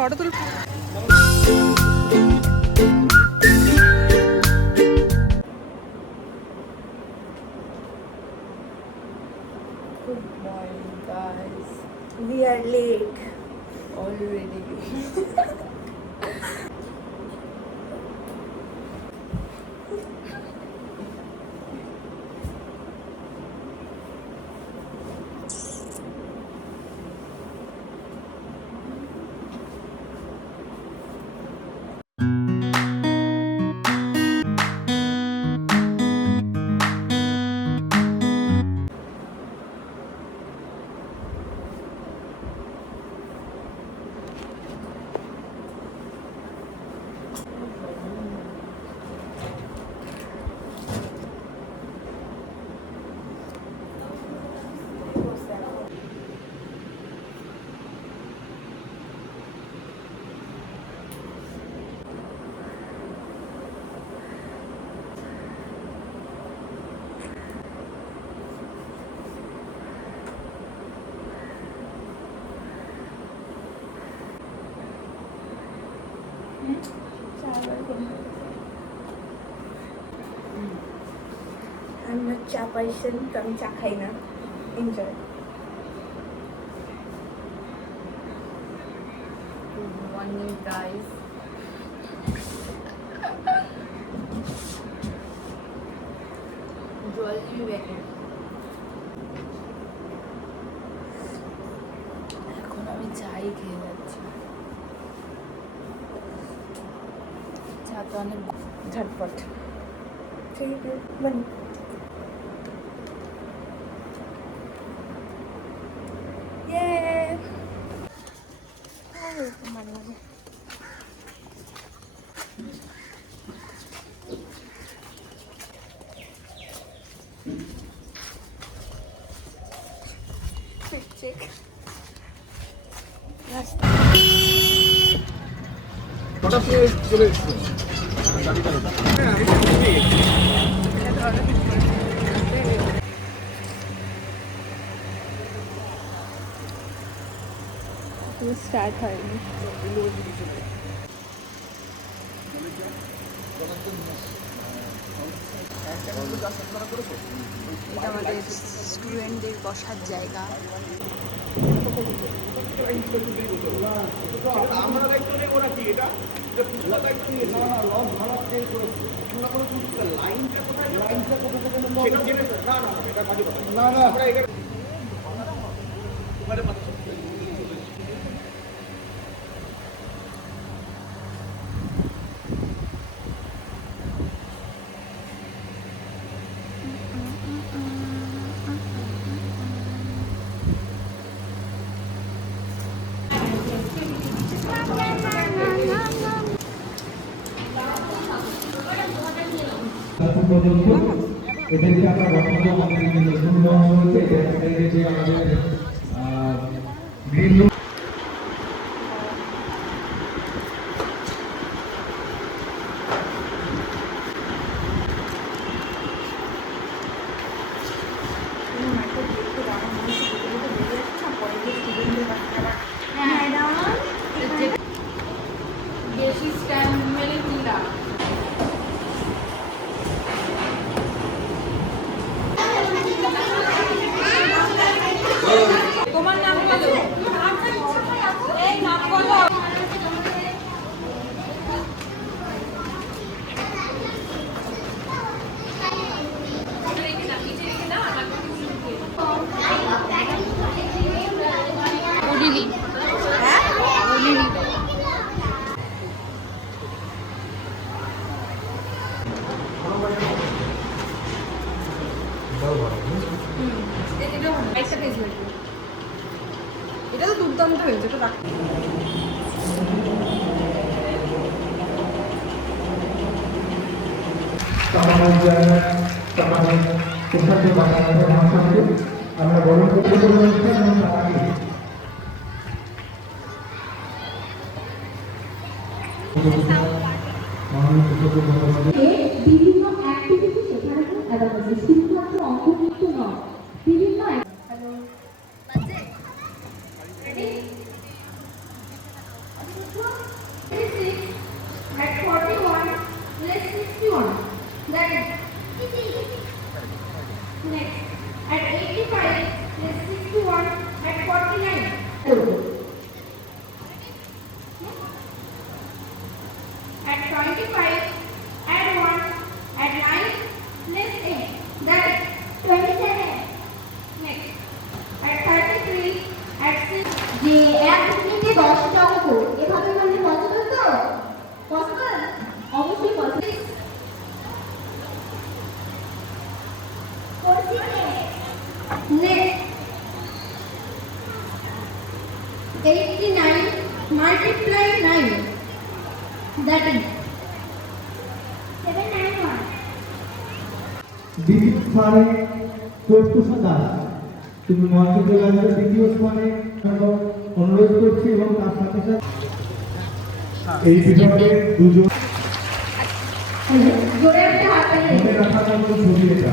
Photo তুল। Good morning, guys. We are late. Already. I'm not চা পাইছেন তো আমি চা খাই না। এনজয়। Good morning, guys. জল দিবি ব্যাগে। এখন আমি চাই খেয়ে যাচ্ছি। চা তো অনেক ঝটপট। ঠিক আছে মানে check. হঠাৎ করে চলে এসেছে গাড়িটা স্টার্ট হয়নি। এটা আমাদের স্টুডেন্টদের বসার জায়গা। আমরা দায়িত্ব নেই ওরা কি এটা পুরো দায়িত্ব নিয়েছে না না লস ভালো করে করেছে আমরা কোনো বুঝতে লাইনটা কোথায় সেটা জেনে না না এটা বাজে কথা না না আমরা এখানে ওখানে পাচ্ছি এদেরকে আমরা বর্তমানে আমাদের যে নতুন লঞ্চ হয়েছে এটা যে আমাদের গ্রিন বেশি স্ট্যান্ড মেলে দিলা। তোমার নাম বলো। এই নাম বলো। ওডিডি হ্যাঁ ওডিডি এটা তো দুর্দান্ত হয়েছে। এটা রাখ। আমরা বরণ করতে বিভিন্ন অ্যাক্টিভিটি শেখানো এবং শুধুমাত্র অন্তর্ভুক্ত নয় বিভিন্ন At 25, add 1, at 9, less 8. That is 27. Next. At 33, at 6. যে এক মিনিটে 10টা অঙ্ক এভাবে করলে পসিবল তো? পসিবল? অবশ্যই possible. 46. Next. 89 multiply 9. That is 791. দ্বিতীয় স্থানে প্রত্যুষা দাস, তুমি মঞ্চে চলে আসবে দ্বিতীয় স্থানে। অনুরোধ করছি এবং তার সাথে সাথে এই বিভাগে দুজন জোরে একটা হাত তালি মনে রাখার মতো ছবি এটা।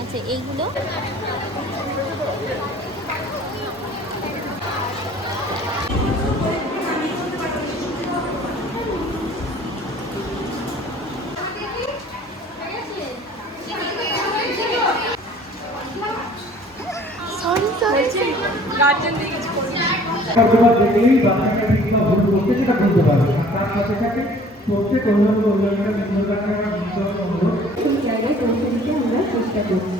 আচ্ছা এইগুলো গার্জেন দিয়ে কিছু করবে তোমার দেখলেই বাচ্চাটা ঠিক বা ভুল করতে সেটা বলতে পারবে। আর তার সাথে সাথে প্রত্যেক অন্যান্য অভিভাবকরা বিভিন্ন রকমের অনুরোধ সেই জায়গায় পৌঁছে দিতে আমরা চেষ্টা করছি।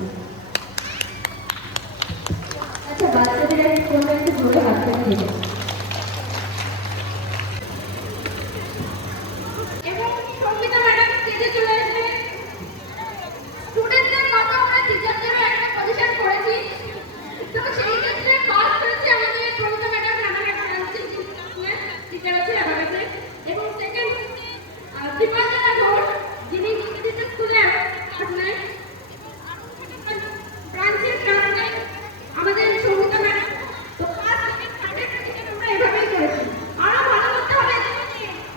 আচ্ছা বাচ্চাদের তোমরা একটু ধরে হাত তালি দেবে। এবং সঙ্গীতা ম্যাডাম স্টেজে চলে আসবে। স্টুডেন্টদের মতো আমরা টিচারদেরও একটা পজিশন করেছি। তো সেই ক্ষেত্রে ফার্স্ট হচ্ছে আমাদের সঙ্গীতা ম্যাডাম নানা টিচার আছে আমাদের। এবং সেকেন্ড হচ্ছে দীপাঞ্জনা ঘোষ, যিনি ইংরেজিতে স্কুলে পড়াশোনায় ব্রাঞ্চের কারণে আমাদের সঙ্গীতা ম্যাডাম। তো ফার্স্ট সেকেন্ড থার্ডের পজিশন আমরা এভাবেই করেছি। আরো ভালো করতে হবে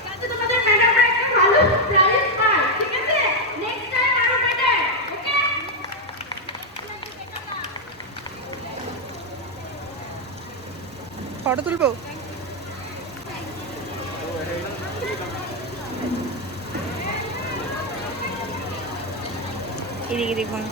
যাতে তোমাদের ম্যাডামরা একটা ভালো প্রাইজ পায়, ঠিক আছে? নেক্সট টাইম আরো বেটার, ওকে? ফটো তুলবো এদিকে দেখুন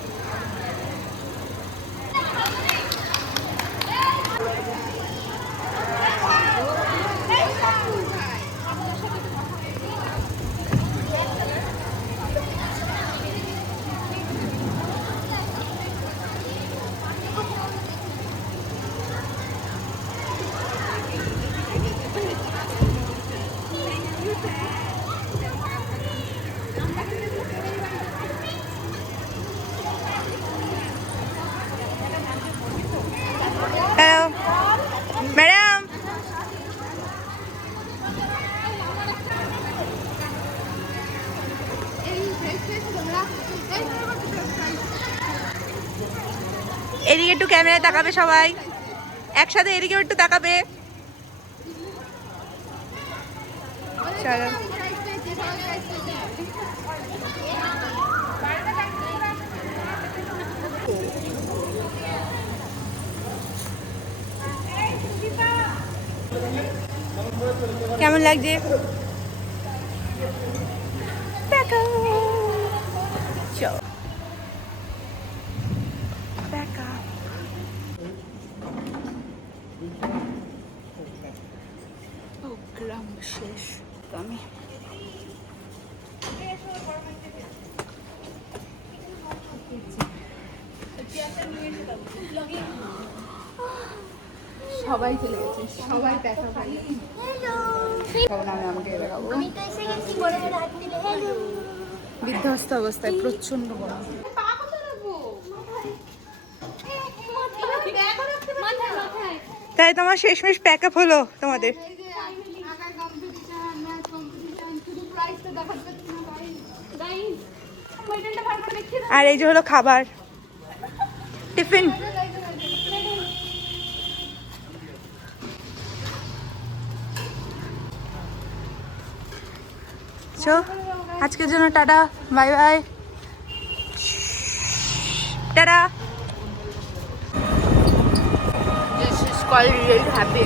হ্যালো ম্যাডাম এদিকে একটু ক্যামেরায় তাকাবে সবাই একসাথে, এদিকেও একটু তাকাবে। চলো কেমন লাগছে? দেখা দেখা প্রোগ্রাম শেষ। আমি সবাই চলে গেছে, সবাই দেখা পাই। আমাকে দেখাবো আমি তো এসে গেছি বলে হাত দিলে হ্যালো বিধ্বস্ত অবস্থায়, প্রচন্ড গরম। তাই তোমার শেষমেশ প্যাক আপ হলো তোমাদের। আর এই যে হলো খাবার, টিফিন। চো আজকের জন্য tata, bye bye, tata. This is called real happy.